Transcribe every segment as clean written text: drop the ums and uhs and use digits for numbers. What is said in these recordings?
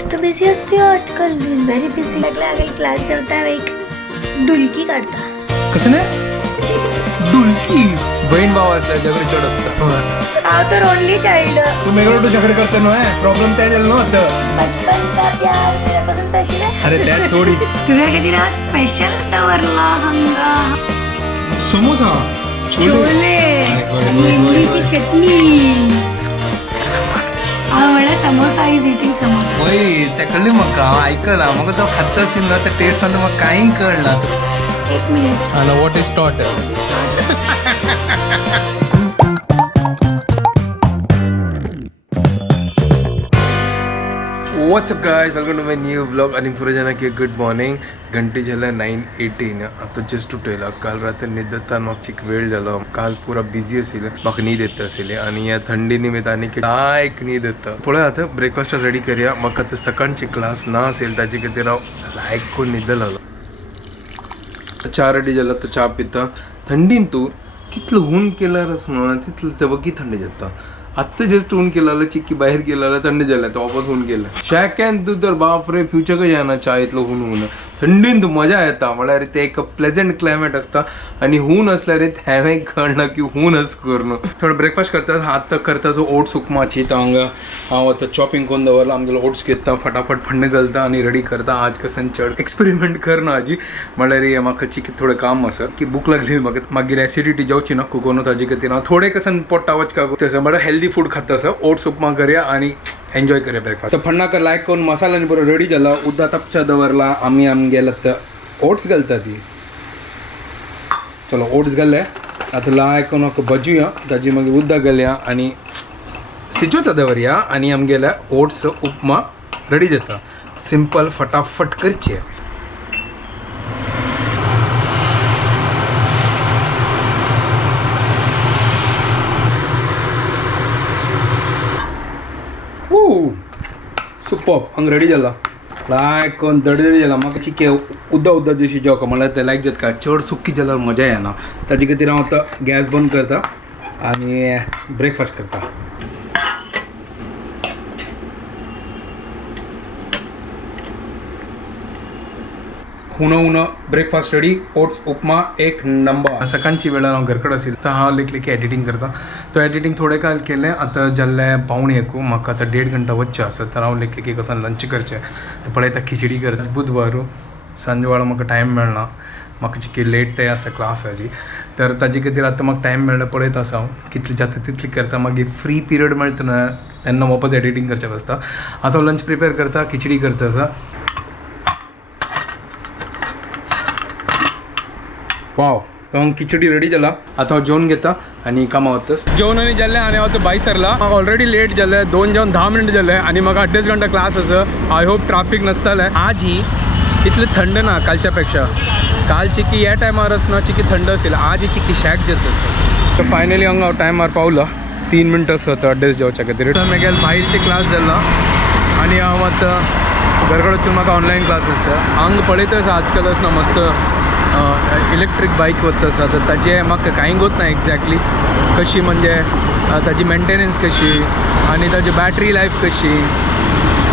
मस्त बिझी असते आजकाल. Very busy. लागला क्लास चलता एक डुलकी काढता. कसं नाही डुलकी बहीण भाव असल्या झगडे चढ असतात. हा तर ओनली चाइल्ड. तू मेगडो झगडे करते ना प्रॉब्लेम काय झालं ना असं बचपन का प्यार तेऱ्यापासून तशी नाही. अरे त्यात सोडी तुझ्या कधी ना स्पेशल तवरला हंगा समोसा छोले इमलीची चटणी. आवडा समोसा इज इटिंग समोसा. होय त्या कळली मग का ऐकला मग तो खात असेल ना त्या टेस्ट नंतर मग काही कळलं तर. एक मिनिट. आणि व्हॉट इज टॉट what's up guys, welcome to my new vlog. आणि पुरे जना की गुड मॉर्निंग. घंटी झालं 9:18. आता जस्ट उठेला. काल रात्री न्हिदता मागची वेळ झालो. काल पुरा बिझी असेल म्हाका न्हीद येता आसली आणि या थंडी निमित्ताने लायक न्हीद येता. पळय आता ब्रेकफास्ट रेडी करूया. म्हाका आता सकाळची क्लास ना असेल ताचे खातीर हांव लायक कोण न्हिद लागलो. चा रेडी झाला तर चा पिता. थंडीन तू कितलं ऊन केल्यार म्हणून तितलं ते बघी थंडी जाता. आत्ता जस्ट ऊन केला चिक्की बाहेर गेला थंडी झाला तो वापस ऊन गेला. शॅकॅन तू तर बापरे फ्युचर कशें जायना चा इतलो ऊन ऊन. थंडीन तू मजा येता म्हळ्यार ते एक प्लेजंट क्लायमेट असता आणि ऊन असल्यार थेवे कळना की ऊनच करून. थोडं ब्रेकफास्ट करता आत्ता करता जो ओट्स उपमाची हांगा हांव आतां चॉपिंग करून दवरला. आमगेलो ओट्स घेता फटाफट फंड घालता आणि रेडी करता. आज कसन चड एक्सपेरिमेंट करना हाजी म्हळ्यार म्हाका चिकीत थोडें काम आसा की भूक लागली म्हाका मागीर एसिडिटी जावची ना कोकोनट ताजे खातीर हांव थोडें कसन पोट्टा वचका तसं म्हळ्यार हेल्दी फूड खाता आसा. ओट्स उपमा करूया आणि एन्जॉय करूया ब्रेकफास्ट. तर फन्नाकर लायक करून मसाल्यानी बरो रेडी जाला. उद्दा तपचा दवरला आमी गेला तर ओट्स घालता ती. चलो ओट्स घाले आता लायक करून म्हाका भजूया ताजी मागीर उद्दा घालया आणि शिजोवता दवरया आणि आमगेल्या ओट्स उपमा रेडी जाता. सिंपल फटाफट करचे. सुपर हंग रेडी जाला. लायक करून दडदडी जाला. म्हाका चिके उद्दा उद्दा जशी जेवका म्हळ्यार ते लायक जाता. चड सुक्की जाल्यार मजा येना. ताजे खातीर हांव आतां गॅस बंद करता आनी ब्रेकफास्ट करता. Uno breakfast ready. ओट्स उपमा एक नंबर. सकाळची वेळार हांव घरकड आशिल्लो तर हांव लेकी एडिटींग करता. तो एडिटींग थोडे काल केलें. आतां जाल्ले 1:45 म्हाका आतां 1.5 घंटा वचचें आसा तर हांव लेकी वचून लंच करचें. तर पळयता खिचडी करता. बुधवार सांजे वेळा म्हाका टायम मेळना. म्हाका चिकी लेट ते आसा क्लास हाजी तर ताजे खातीर आतां म्हाका टायम मेळना. पळयत आसा हांव कितली जाता तितली करता. मागीर फ्री पिरियड मेळटा ना तेन्ना वापस एडिटींग करचें आसता. आतां हांव लंच प्रिपेर करता. खिचडी करता आसा. वाव हांव खिचडी रेडी जाला. आतां हांव जेवण घेता आनी कामां वतस. जेवण आनी जालें आनी हांव आतां भायर सरला. म्हाका ऑलरेडी लेट जालें. 2 जावन 10 मिनट जाले आनी म्हाका 8.5 घंटा क्लास आसा. आय होप ट्राफीक नासतलें. आज ही इतलें थंड ना कालच्या पेक्षा. काल चिकी ह्या टायमार आसना चिकी थंड आशिल्ली. आज ही चिकी शॅक जाता. तर फायनली हांव टायमार पावला. 3 मिनटां आसा आतां 8.5 जेवच्या खातीर. मागीर भायरचे क्लास जाला आनी हांव आतां घरा वचून म्हाका ऑनलायन क्लास आसा. हांगा पळयता आसा आजकाल आसना मस्त इलेक्ट्रीक बायक वता आसा. तर ताजें म्हाका कांय गोत ना एक्झॅक्टली कशी म्हणजे ताजी मेंटेनन्स कशी आनी ताजी बॅटरी लायफ कशी.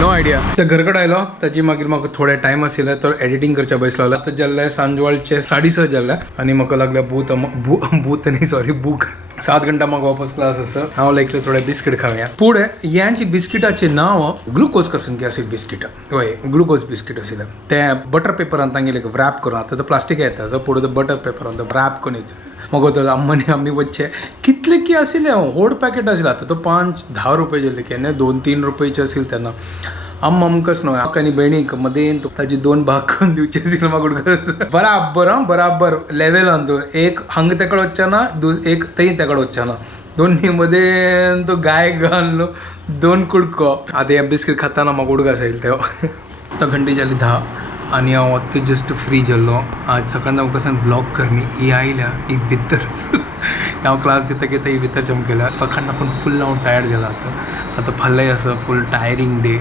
No idea. त्या घरकडे आयलो ताजी मागीर म्हाका थोडे टायम आशिल्ले तर एडिटींग करच्या बसलो. आतां जाल्ले सांजवाळचे 6:30 जाल्ले आनी म्हाका लागल्या भूत न्ही सॉरी बूक. 7 घंटा म्हाका वापस क्लास आसा. हांव लायकले थोडे बिस्कीट खावया. पुढे ह्यांची बिस्किटाचें नांव ग्लुकोज कसन आशिल्ली बिस्कीट. हय ग्लुकोज बिस्कीट आशिल्लें. ते बटर पेपरान तांगेले रॅप करून. आतां तो प्लास्टीक येता सो पुढे तो बटर पेपरान तो रॅप करून येता. मगो तो आमी वच्चे कितले की आशिल्ले व्हड पॅकेट आशिल्लें. आतां तो 5-10 रुपये जाल्ले केन्ना 2-3 रुपयाचे आशिल्ले तेन्ना. आमकांच न्हय म्हाका आनी भयणीक मदें ताजी 2 भाग करून दिवचे आशिल्ले म्हाका उडकस. बराबर लेवलान तो एक हांगा तेकड वचना एक थंय तेकड वचना. दोनी मदें तो गाय घाललो 2 कुडको. आतां हे बिस्कीट खाताना म्हाका उडकास येयलो तेव्हा. तो घंटी जाली 10 आनी हांव आतां जस्ट फ्री जाल्लो. आज सकाळ हांव कसन ब्लॉग करनी ही आयल्या ही भितर हांव क्लास घेता ही भितर चमकेल्या. फकाण नाकून फुल्ल हांव टायर्ड जाला. आतां फाल्यां आसा फूल टायरिंग डे.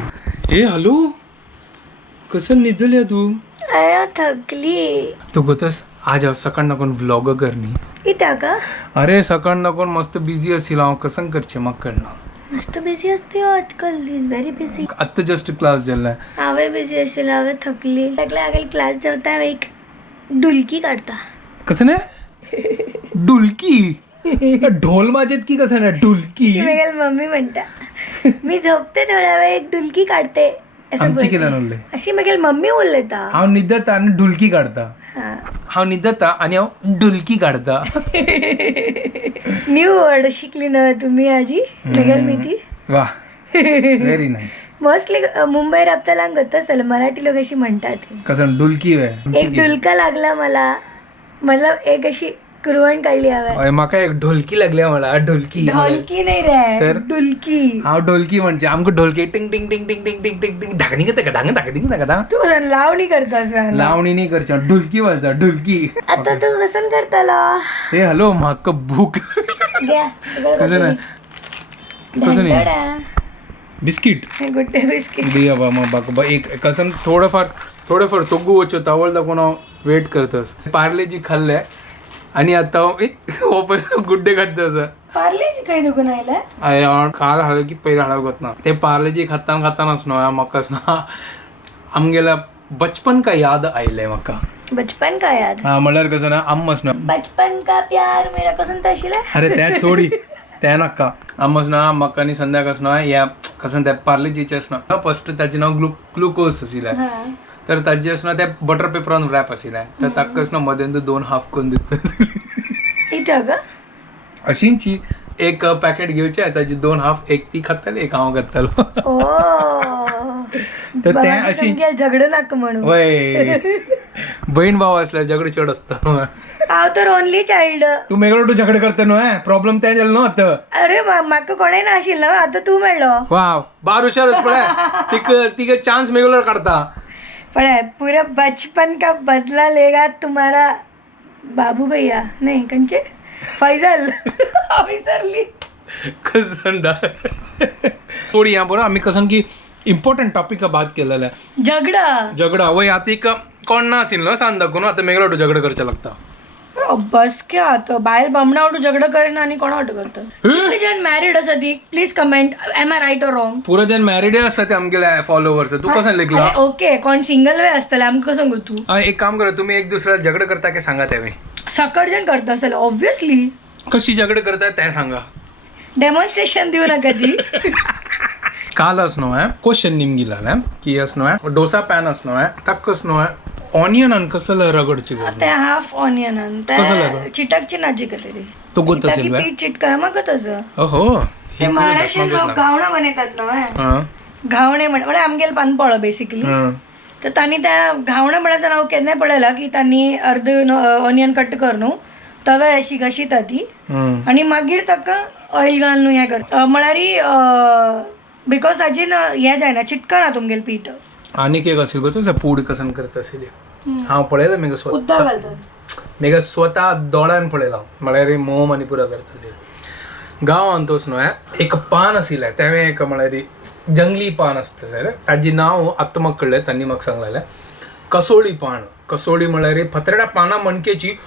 ए हॅलो कसं न्हिदल्या तू? अरे थकली. तू गोतस आज हांव सकाळ नाकून ब्लॉग करनी. इता का? अरे सकाळ नाकून मस्त बिझी आशिल्लो हांव कसन करचें म्हाका कळना. मस्त बिझी असते हो आजकाल. Is very busy. आत्ता जस्ट क्लास झालाय. हांवें बिझी आशिल्लें, हांवें थकली. लागले आगेल क्लास जेवता हांवें एक डुलकी काडटा. कसं नाही डुलकी ढोल माझ्यात की कसं नाही डुलकी. मागेल मम्मी म्हणटा मी झोपते थोड्या वेळ एक डुलकी काढते असं आमची बोलते. केलं नवले अशी मागेल मम्मी उलयता. हांव न्हिदता आनी डुलकी काढता. हा हांव न्हिदता आनी हांव डुलकी काढता. न्यू वर्ड शिकली ना तुम्ही आजी. मागेल मी ती वा व्हेरी नाईस. मोस्टली मुंबई राबताला गतच मराठी लोक अशी म्हणतात. कसं डुलकी वे एक डुलका लागला मला, मतलब एक अशी कुरवण काढली हवं. म्हाका एक ढोलकी लागल्या मला ढोलकी. ढोलकी नाही रे तर? डुलकी. हांव ढोलकी म्हणजे आमकां ढोलकी टिंग टिंग टिंग टिंग टिंग टिंग टिंग टिंग धागणी करता धांग धागणी करता. तू लावणी करतास व्हॅन. लावणी नाही करच्या ढुलकी वाजता ढुलकी. आता तू कसं करताला. हे हॅलो म्हाका भूक घ्या कसं नाही कसं नाही बिस्किट गुड्डे बिस्किट. दिया बा मग बाक एक कसं थोडंफार तोगू वच्चो तावळ दाखवून हांव वेट करतस. पार्लेजी खाल्ल्या आणि आता वापस गुड्डे खातस. पार्लेची काही दुकान आयला. काल हाडलो की पयलीं हाडप वतना ते पार्लेजी खातानाच न्हू म्हाकाच ना आमगेला बचपन का याद आयले म्हाका. बचपन का याद. हा म्हणल्यार कसं ना आम्मस ना बचपन का प्यार मेरा कसं तशिला. अरे त्या सोडी त्या नाका आम्मस ना म्हाका आनी संध्याकाच ना या कसं त्या पार्लेजीचेच ना फस्ट ताचें नांव ग्लुकोज आशिल्लें. तर ताजे ना ते बटर पेपरान रॅप आशिल्लें तर ताकाच ना मदें 2 हाफ करून दिता. इथं ग अशींची एक पॅकेट घेवचें ताजी 2 हाफ एक ती खाताली एक हांव खातालो. तर ते अशी झगडू नाका म्हणून. वय बहीण भाव असल्यार झगडे चड आसता. हांव तर ओनली चाइल्ड. तू मेगळो तू झगडे करता न्हू प्रॉब्लेम त्या जालो न्हू आता. अरे म्हाका कोणें नाशिल्लो आता तू मेळ्ळो. वाव बार हुशार पळय तिका चान्स मेगळो काढता. पळय पूरा बचपन का बदला लेगा तुम्हारा बाबू भैया नाही कंचे फैजल. विसरली कसं थोडी या बरं आम्ही कसं की इम्पॉर्टंट टॉपिक का बात केलेला आहे. झगडा वय आता एक कोण ना आशिल्लो सांग दाखवून आता मेगळो झगडा करचा लागता. बस क्या आता बायल बामणा वाटू झगडा करेन आणि कोणा वाटू करता. मॅरिड आसा ती please comment am I right or wrong. पुरो जन मॅरिड आसा ते आमगेले फॉलोवर्स तू कसं लिखला. ओके कोण सिंगल वे असतले आमकां कसं सांगू तू. एक काम करा तुम्ही एक दुसऱ्याला झगडा करता की सांगा त्यावे. सकट जण करता असेल ऑब्विसली. कशी झगडा करता ते सांगा. डेमॉन्स्ट्रेशन देऊ नका ती. काल असनो आहे क्वेश्चन निमगिला की असनो आहे डोसा पॅन असनो आहे तक असनो आहे ऑनियन आणि कसं रगडची ते हाफ ऑनियन आणि चिटकची नाजी कतरी तो गोत असेल पीठ चिटका मग तसं. हो ते महाराष्ट्रीयन लोक घावणं बनवतात ना. घावणे म्हणजे आमगेल पानपळ बेसिकली. तर त्यांनी त्या घावणं बनायचं नाव केन्ना पडलेला की त्यांनी अर्ध ऑनियन कट करून तव्या अशी घशीता ती आणि मागीर ताका ऑइल घालून हें करता म्हळ्यार बिकॉज ताजी हें जायना चिटकना तुमगेल पीठ. आणि एक असेल गो तुझं पूड कसं करत असेल हांव पळयला मेगा स्वता उदक घालतात मेगा स्वता दोळ्यान पळयला म्हळ्यार मोम आनी पुरा करता असेल. गांवान तोच न्हू एक पान आशिल्लें तेवें एक म्हळ्यार जंगली पान आसता सर ताजी नांव आत्ता म्हाका कळ्ळें तांणी म्हाका सांगलेलें कसोळी पान. कसोळी म्हळ्यार फतरडा पानां मणकेची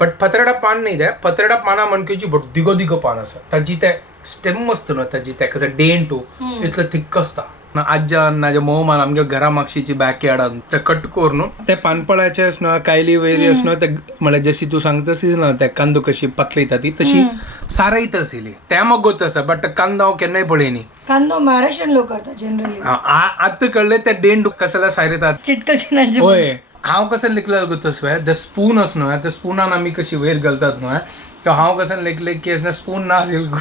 बट फतरडा पान नाही ते फतरडा पानां मणकेची बट दिगो दिगो पान आसा ताजी ते स्टेम आसता न्हू ताजी ते कसं डेंटू इतलो थिक्क आसता. आज्यान नाज्या मोमान आमगे घरा मागशीची बॅक यार्डान ते कट करून ते पानपळाचे असणं कायली वयली असणं ते म्हळ्यार जशी तू सांगतसी ना ते कांदो कशी पतलयता ती तशी सारयत आशिल्ली त्या मग गोत आसा बट कांदो हांव केन्नाय पळयनी. कांदो महाराष्ट्रीयन लोक करतात जनरली. आतां कळलें ते डेंट कसला सारयतात चिटकची नाजी. होय हांव कसं लिखलें गोतस द स्पून असणं त्या स्पुनान आमी कशी वयर घालतात न्हू तो हांव कसं लिखलें की स्पून ना आशिल्लो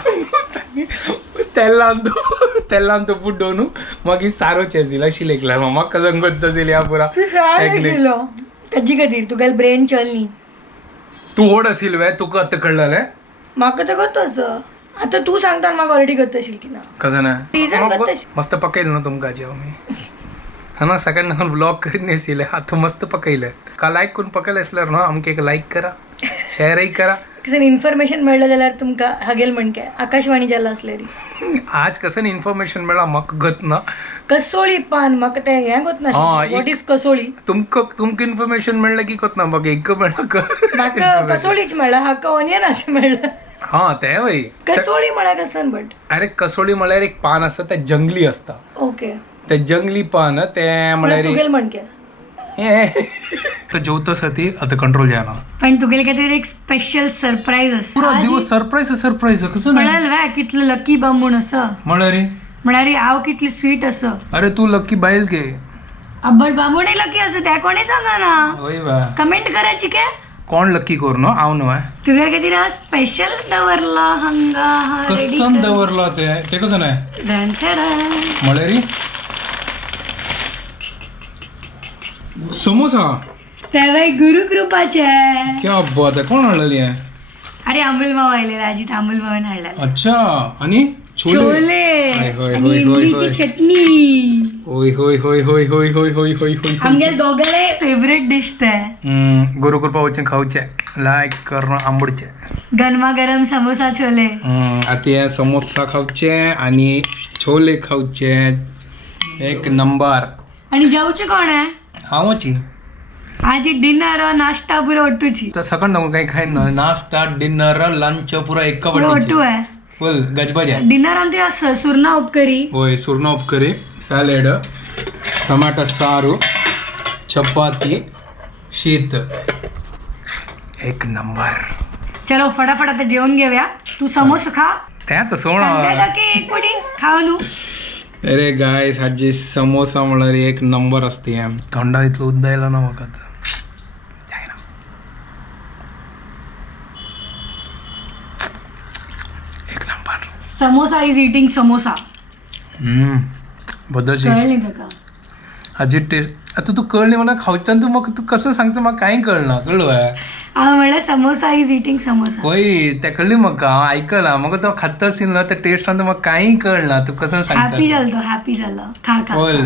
तेल्लान तो बुड्डोवन मागीर सारोचे आशिल्लो अशी लेखला म्हाका कसं गोत आशिल्ली ह्या पुरा. ताजी खातीर तुगेल ब्रेन चलनी. तू ओड आशिल्लो वे तुका आतां कळलें. म्हाका तर गतस आता तू सांगता म्हाका ऑलरेडी गत आशिल्ली की ना. कसं ना रिझन गत आशिल्ली. मस्त पकयलें न्हू तुमकां जेव मी हा ना सगळ्यांना ब्लॉग करीत आशिल्ले आता मस्त पकयलें. का लायक करून पकयलें आसल्यार न्हू आमकां एक लायक करा शेअरय करा. कसं इन्फॉर्मेशन मेळ्ळें जाल्यार तुमकां हागेल म्हणके आकाशवाणी जाल्लो आसल्यार आज कसं इन्फॉर्मेशन मेळ्ळा म्हाका गत ना. कसोळी पान म्हाका तें हें गत ना. What is Kasauli. तुमकां इन्फॉर्मेशन मेळ्ळें की गत ना म्हाका एक मेळ्ळा. म्हाका कसोळीच मेळ्ळा हाका ऑनियन अशें मेळ्ळें. हा ते वय कसोळी म्हळ्यार कसं बट अरे कसोळी म्हळ्यार एक पान असता ते जंगली असता ओके ते जंगली पान ते म्हळ्यार तुगेल म्हणके तर जेवतासाठी आता कंट्रोल जायना पण तुगेल काहीतरी एक स्पेशल सरप्राईज पुरा असं दिवस सरप्राईज कसं नाही म्हणाल वा कितलं लकी बम म्हूण असं म्हळ्यार म्हणारी हांव कितली स्वीट असं अरे तू लक्की बायल के अब्बट बाबूने लकी असं त्या कोणी सांगा ना वय बा कमेंट करायची काय कोण लक्की करू नो हांव न्हू तुझ्या काहीतरी स्पेशल दवरला हंगा हा कसं दवरला ते कसं नाही म्हळ्यार समोसा त्यावेळी गुरुकृपाचे क्या बात आहे कोण आणलेली आहे अरे अमूल माव आलेला अजित अमूल मावाने आणला अच्छा आणि छोले होय, होय, आणि होय, इमलीची होय. चटणी होय होय होय होय होय होय होय होय होय आमगे दोघांले फेवरेट डिश ते गुरुकृपा वचन खाऊचे लायक करणं आंबडचे गरमागरम समोसा छोले आता समोसा खाऊचे आणि छोले खाऊचे एक नंबर आणि जेवचे कोण आहे हावची आजी डिनर नाश्ता पुरो ओटूची तर सकाळ नको काही खाईन ना नाश्ता डिनर लंच पुरा एक ओटू आहे फुल गजबजा डिनर अंतू असं सुरणा उपकरी होय सुर्ण उपकरी सॅलेड टमाटा सारू चपाती शीत एक नंबर चलो फटाफट आता जेवण घेऊया तू समोसा खा त्यात सोळा कोणी खाऊ अरे गायस हाजी समोसा म्हळ्यार एक नंबर असते थंड इतलं उद्दायला ना म्हाका एक number samosa is eating samosa बद्दलशी कळली तुका हाजी टेस्ट आता तू कळली म्हणा खाऊच्यान तू मग तू कसं सांगतो म्हाका काही कळना कळलो हांव म्हणलं समोसा इज इटिंग समोसा होय ते कळली म्हाका हांव आयकला म्हाका तो खाता असेल ना त्या टेस्टान म्हाका काही कळना तू कसं हॅपी सांगता जालो तो हॅपी जालो खा खा होय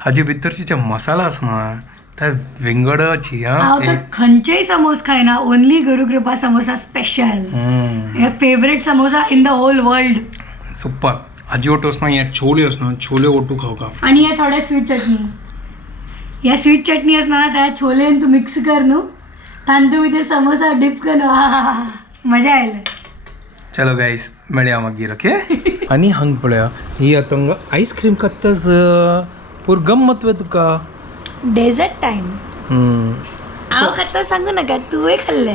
हाजी भितरची जे मसाला आसा ना त्या विंगडाची हांव तर खंयचेय समोस खायना ओनली गुरुकृपा समोसा स्पेशल हे favourite samosa in the whole world super हाजी ओटो असना या छोले असना छोले ओटू खाऊ का आणि हे थोडे स्वीट चटणी या स्वीट चटणी असणार त्या छोले तू मिक्स कर न्हू तांदूळ भितर समोसा डिप कर मजा आयला चलो गाईस मेळया मागीर ओके आणि हंग पळया ही आता आईस्क्रीम खाताच पूर गंमत वे तुका डेझर्ट टाइम हांव खाता सांगू नका तुवें खाल्ले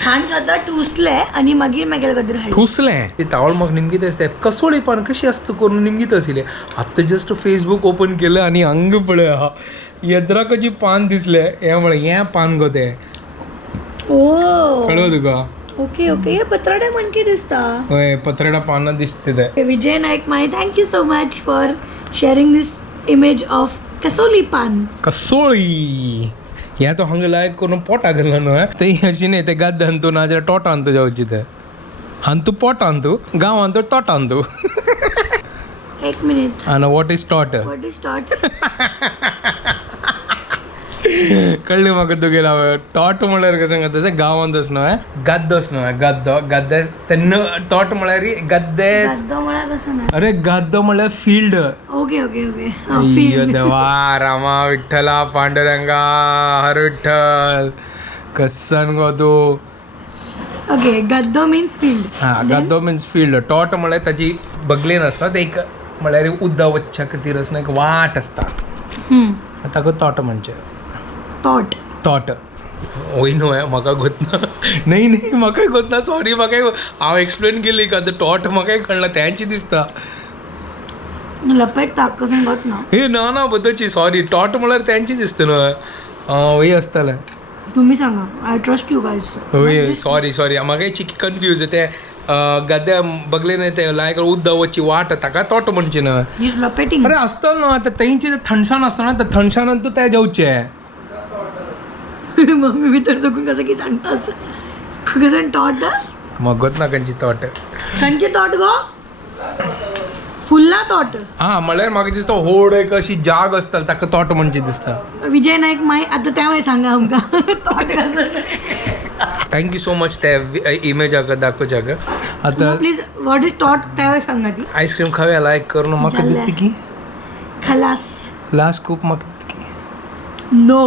हांव स्वता टुसले आणि मागीर मागीर कदर हाडले ठुसले ते तावळ मग निमगीत असते कसोळी पान कशी असतं करून निमगीत आशिल्ले आत्ता जस्ट फेसबुक ओपन केलं आणि हंग पळया येद्राकाची पान दिसले हे म्हळे हे पान गो ते ओ कळव तुका ओके ओके हे पत्राडे मणके दिसता होय पत्रेडा पानं दिसते ते Vijay Naik my thank you so much for sharing this image of kasoli paan कसोळी ह्या तो हंग लायक करून पोटा गेला न्हू ते अशी नाही ते गाद्द आणतो ना जरा टोटा आणतो जावची ते हांतू पोट आणतो गांव आणतो टोट आणतो एक मिनिट आणि वॉट इज टॉट व्हॉट इज टॉट कळली म्हाका तुगेला टॉट म्हळ्यार कसं सांगता तसं गांवांत असनो गद्द असनो गद्द गद्दे तेन्ना टॉट म्हळ्यार गद्दे अरे गद्द म्हळ्यार फील्ड ओके ओके ओके अय्यो देवा रामा विठ्ठला पांडुरंगा हर विठ्ठल कसन गो तू ओके गद्दो मीन्स फील्ड हा गद्दो मीन्स फील्ड टॉट म्हळ्यार ताची बगलेन आसता ते एक म्हळ्यार उद्दा वच्च्या खातीर असना एक वाट आसता ताका तोट म्हणचे टॉट टॉट ओय न्हू म्हाका गोतना नाही नाही म्हाकाय गोतना सॉरी म्हाकाय हांव एक्सप्लेन केली का ते टॉट म्हाकाय कळना त्यांची दिसता लपेट ताक कसं गत ना हे ना ना बद्दलची सॉरी टॉट म्हळ्यार त्यांची दिसता न्हू वय आसतालें तुम्ही सांगा आय ट्रस्ट यू गायज होय सॉरी सॉरी म्हाका चिकी कन्फ्यूज ते गद्या बगलेन ते लायक उद्दा वच्ची वाट ताका तोट म्हणचे ना इज लपेटिंग अरे आसतलो न्हू आतां तेंची थंडसाण आसता ना त्या थंडसाणान तूं ते जेवचे मम्मी भितर चुकून कसं की सांगतास कसं टॉट म्हाका गोतना खंयची तोट खंयचे टॉट गो फुल्ला टॉट हा म्हळ्यार म्हाका दिसता व्हड एक अशी जाग आसता ताका तोट म्हणचे दिसता विजय नाईक माय आता त्यावेळी सांगा आमकां टॉट कसं थँक्यू सो मच त्या इमेजाक दाखोवच्याक आतां प्लीज व्हॉट इज टॉट त्यावेळी सांगा ती आईस्क्रीम खावया लायक करून म्हाका जालें. दिती की खलास लास्ट खूप म्हाका दिती की नो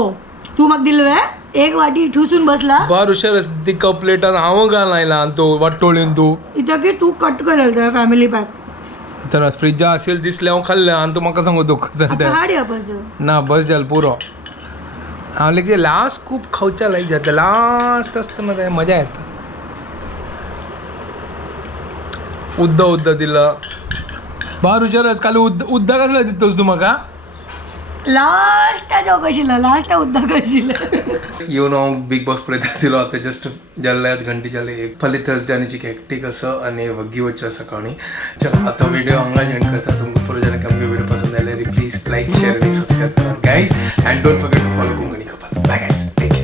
तू म्हाका दिलं वे एक वाटी ठुसून बसला बार हुशार ती कप प्लेटान हांव घाल आयला आणि तो वाटोळीन तू इथं की तू कट करेल त्या फॅमिली पॅक तर फ्रीजा असेल दिसले हांव खाल्लें आणि तू म्हाका सांगू दुःख आता हाड या बस ना बस जाल पुरो हांव लेगीत लास्ट खूप खावच्या लायक जाता लास्ट आसतना ते मजा येता उद्दा दिलं बार हुशार काल उद्दा कसला दितोस तू म्हाका लास्ट कशिला लास्ट उद्दा कशिला येवन हांव बिग बॉस पळयत आशिल्लो आतां जस्ट जाल्ले 8 घंटे जाले एक फाल्यां थर्सडे आनी हॅक्टीक आसा आनी वग्गी वच्चे आसा सकाळीं चल आतां व्हिडिओ हांगा एंड करता तुमकां पुरो जाल्यार आमगे व्हिडिओ पसंद आयल्यार प्लीज लायक शेअर आनी सबस्क्राईब करा guys and don't forget to follow Konkani couple bye guys take care